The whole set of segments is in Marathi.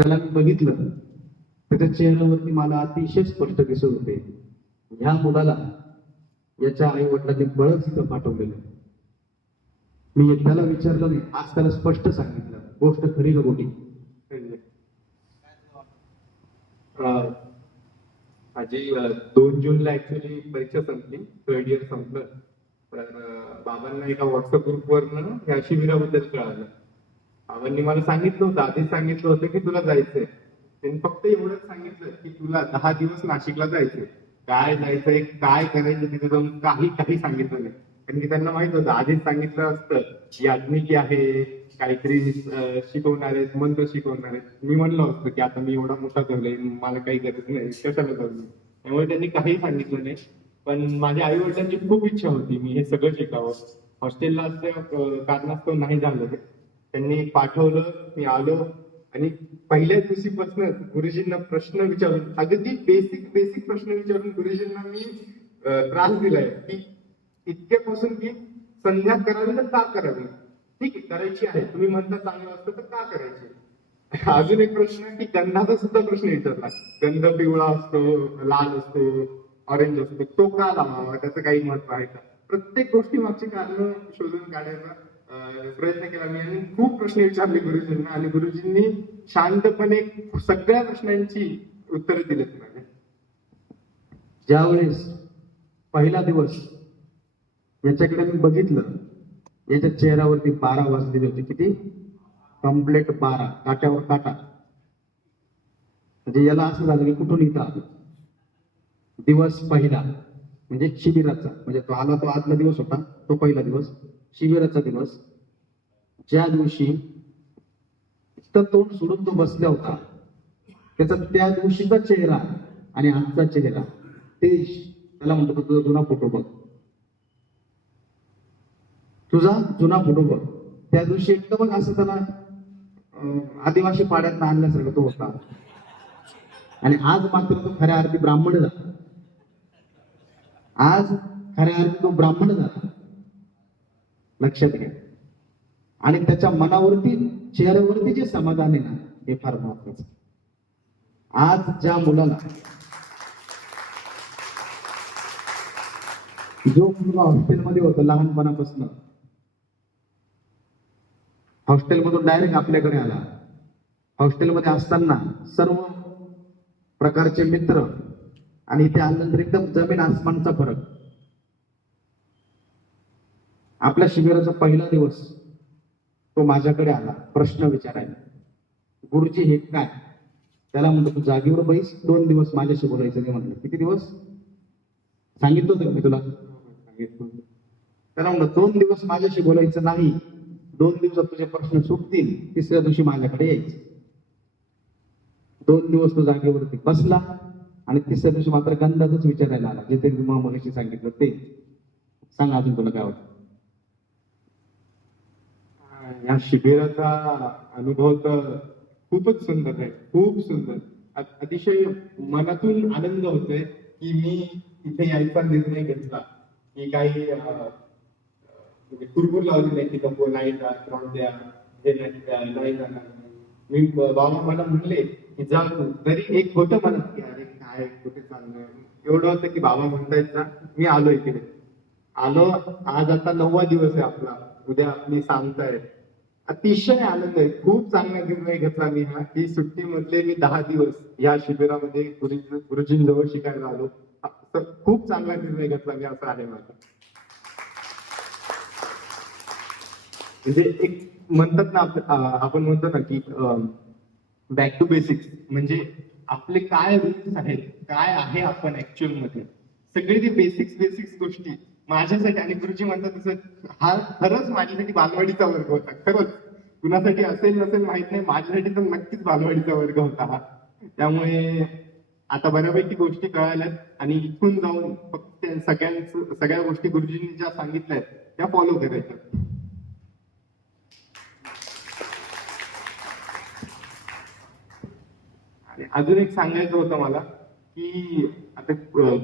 त्याला मी बघितलं त्याच्या चेहऱ्यावरती मला अतिशय स्पष्ट दिसत होते. ह्या मुलाला याच्या आई वडिलांनी बळच इथं पाठवलेलं मी त्याला विचारलं नाही आज त्याला स्पष्ट सांगितलं गोष्ट खरी का खोटी? माझी दोन जूनला ऍक्च्युली परीक्षा संपली थर्ड इयर संपलं. तर बाबांना एका व्हॉट्सअप ग्रुपवरनं या शिबिराबद्दल कळालं. बाबांनी मला सांगितलं होतं आधीच सांगितलं होतं की तुला जायचंय. त्यांनी फक्त एवढंच सांगितलं की तुला दहा दिवस नाशिकला जायचंय. काय जायचंय काय करायचं तिथे जाऊन काही काही सांगितलं नाही. कारण की त्यांना माहीत होतं आधीच सांगितलं असतं याज्ञिकी आहे काहीतरी शिकवणार आहेत मंत्र शिकवणार आहेत. मी म्हणलं असतं की आता मी एवढा मोठा झालोय मला काही गरज नाही कशाला जाऊ त्यामुळे त्यांनी काही सांगितलं नाही. पण माझ्या आई वडिलांची खूप इच्छा होती मी हे सगळं शिकावं. हॉस्टेलला असल्या कारणास्तव नाही झालं. ते त्यांनी पाठवलं मी आलो. आणि पहिल्या दिवशीपासून गुरुजींना प्रश्न विचारून अगदी बेसिक बेसिक प्रश्न विचारून गुरुजींना मी त्रास दिलाय. की इतक्यापासून की संध्या करावी तर का करावी? ठीक आहे करायची आहे. तुम्ही म्हणता चांगलं असतं तर का करायची? अजून एक प्रश्न की गंधाचा सुद्धा प्रश्न विचारला. गंध पिवळा असतो लाल असतो ऑरेंज असतो तो का लावावा? त्याचं काही महत्त्व आहे का? प्रत्येक गोष्टी मागची कारण शोधून काढायचा प्रयत्न केला मी आणि खूप प्रश्न विचारले गुरुजींना आणि गुरुजींनी शांतपणे सगळ्या प्रश्नांची उत्तरं दिलेत मला. ज्यावेळेस पहिला दिवस याच्याकडे मी बघितलं याच्या चेहऱ्यावरती बारा वाजलेले होते. किती? कम्प्लेट बारा. काट्यावर काटा. म्हणजे याला असं झालं की कुठून इथं दिवस पहिला. म्हणजे शिबिराचा. म्हणजे तो आला तो आजला दिवस होता तो पहिला दिवस. शिबिराचा दिवस. ज्या दिवशी तर तोंड सोडून तो बसला होता त्याचा त्या दिवशीचा चेहरा आणि आजचा चेहरा ते त्याला म्हणतो तुझा जुना फोटो बघ. तुझा जुना फोटो बघ. त्या दिवशी एकदम असं त्याला अं, आदिवासी पाड्यात आणल्यासारखं तो होता. आणि आज मात्र तो खऱ्या अर्थी ब्राह्मण झाला. आज खऱ्या अर्थी तो ब्राह्मण झाला. लक्षात घ्या. आणि त्याच्या मनावरती चेहऱ्यावरती जे समाधान आहे ना हे फार महत्वाचं आज ज्या मुलाला जो मुलगा हॉस्टेलमध्ये होता लहानपणापासून हॉस्टेलमधून डायरेक्ट आपल्याकडे आला. हॉस्टेलमध्ये असताना सर्व प्रकारचे मित्र आणि इथे आल्यानंतर एकदम जमीन आसमानचा फरक. आपल्या शिबिराचा पहिला दिवस तो माझ्याकडे आला प्रश्न विचारायला. गुरुजी हे काय? त्याला म्हणतो तू जागेवर बैस दोन दिवस माझ्याशी बोलायचं. नाही म्हणलं किती दिवस? सांगितलं होतं मी तुला? त्याला म्हणलं दोन दिवस माझ्याशी बोलायचं नाही. दोन दिवसात तुझे प्रश्न सुटतील. तिसऱ्या दिवशी माझ्याकडे यायचं. दोन दिवस तो जागेवरती बसला आणि तिसऱ्या दिवशी मात्र गंधाचाच विचारायला आला जे ते मगाशी सांगितलं ते. सांगा अजून तुला काय वाटत या शिबिराचा अनुभव तर खूपच सुंदर आहे. खूप सुंदर. अतिशय मनातून आनंद होतोय की मी इथे यायचा निर्णय घेतला. की काही अ, म्हणजे लावली नाही की नको नाही जा त्रास द्या हे नाही द्या, नाही जाणार. मी बाबा मला म्हणले की जा तू. तरी एक होतं मनात की अरे आहे कुठे चाललंय? एवढं होतं की बाबा म्हणतायत ना मी आलो इकडे. आलो आज आता नववा दिवस आहे आपला. उद्या आपली सांगताय. अतिशय आनंद आहे. खूप चांगला निर्णय घेतला मी हा की सुट्टीमधले मी दहा दिवस या शिबिरामध्ये गुरुजी गुरुजींजवळ शिकायला आलो. खूप चांगला निर्णय घेतला मी असं आहे माझा. म्हणजे एक म्हणतात ना आपण म्हणतो ना की बॅक टू बेसिक्स म्हणजे आपले काय रूल्स आहेत काय आहे आपण ऍक्च्युअलमध्ये? सगळे ते बेसिक्स बेसिक्स गोष्टी माझ्यासाठी आणि गुरुजी म्हणतात तसं हा खरंच माझ्यासाठी बालवाडीचा वर्ग होता खरंच. कुणासाठी असेल नसेल माहीत नाही माझ्यासाठी तर नक्कीच बालवाडीचा वर्ग होता हा. त्यामुळे आता बऱ्यापैकी गोष्टी कळाल्यात आणि इथून जाऊन फक्त सगळ्यांच सगळ्या गोष्टी गुरुजींनी ज्या सांगितल्या आहेत त्या फॉलो करायच्या आणि अजून एक सांगायचं होतं मला की आता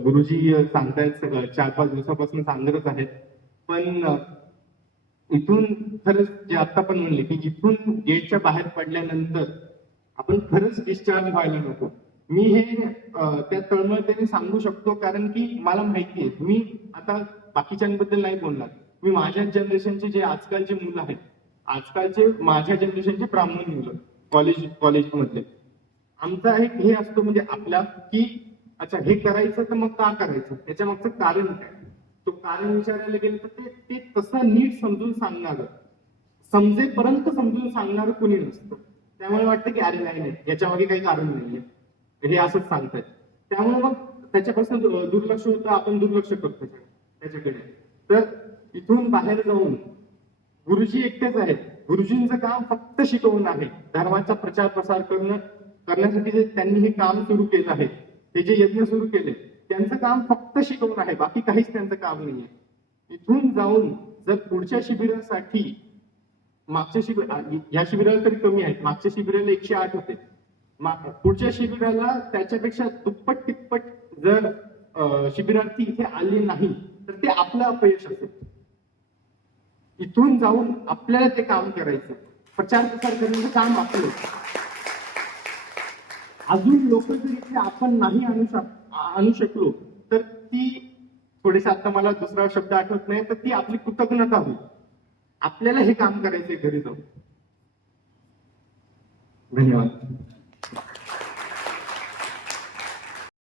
गुरुजी सांगतायत सगळं चार पाच दिवसापासून सांगतच आहेत. पण इथून खरंच जे आता पण म्हणले की जिथून गेटच्या बाहेर पडल्यानंतर आपण खरंच डिस्चार्ज व्हायला नको. मी हे त्या तळमळतेने सांगू शकतो कारण की मला माहिती आहे मी आता बाकीच्यांबद्दल नाही बोलणार. मी माझ्या जनरेशनचे जे आजकालचे मुलं आहेत आजकालचे माझ्या जनरेशनचे ब्राह्मण मुलं कॉलेज कॉलेजमधले. आमचा एक हे असतो म्हणजे आपल्या की अच्छा हे करायचं तर मग का करायचं? त्याच्या मागचं कारण काय? तो कारण विचारायला गेलं तर ते ते तसं नीट समजून सांगणार? समजेपर्यंत समजून सांगणार कुणी नसतं. त्यामुळे वाटतं की अरे नाही नाही याच्या मागे काही कारण नाहीये. हे असंच सांगतात. त्यामुळे मग त्याच्यापासून दुर्लक्ष होतं आपण दुर्लक्ष करतो त्याच्याकडे तर इथून बाहेर जाऊन गुरुजी एकटेच आहेत. गुरुजींचं काम फक्त शिकवून आहे. धर्माचा प्रचार प्रसार करणं करण्यासाठी जे त्यांनी हे काम सुरू केलं आहे हे जे यज्ञ सुरू केले त्यांचं काम फक्त शिकवणं आहे बाकी काहीच त्यांचं काम नाहीये इथून जाऊन जर पुढच्या शिबिरासाठी मागच्या शिबिर या शिबिराला तरी कमी आहेत. मागच्या शिबिराला एकशे आठ होते. पुढच्या शिबिराला त्याच्यापेक्षा दुप्पट तिप्पट जर शिबिरार्थी इथे आले नाही तर ते आपलं अपयश असेल. इथून जाऊन आपल्याला ते काम करायचं. प्रचार प्रसार करण्याचं काम आपलं अजून लोक जर इथे आपण नाही आणू शक आणू शकलो तर ती थोडेसे आता मला दुसरा शब्द आठवत नाही तर ती आपली कृतज्ञता होईल. आपल्याला हे काम करायचंय घरी जाऊन. धन्यवाद.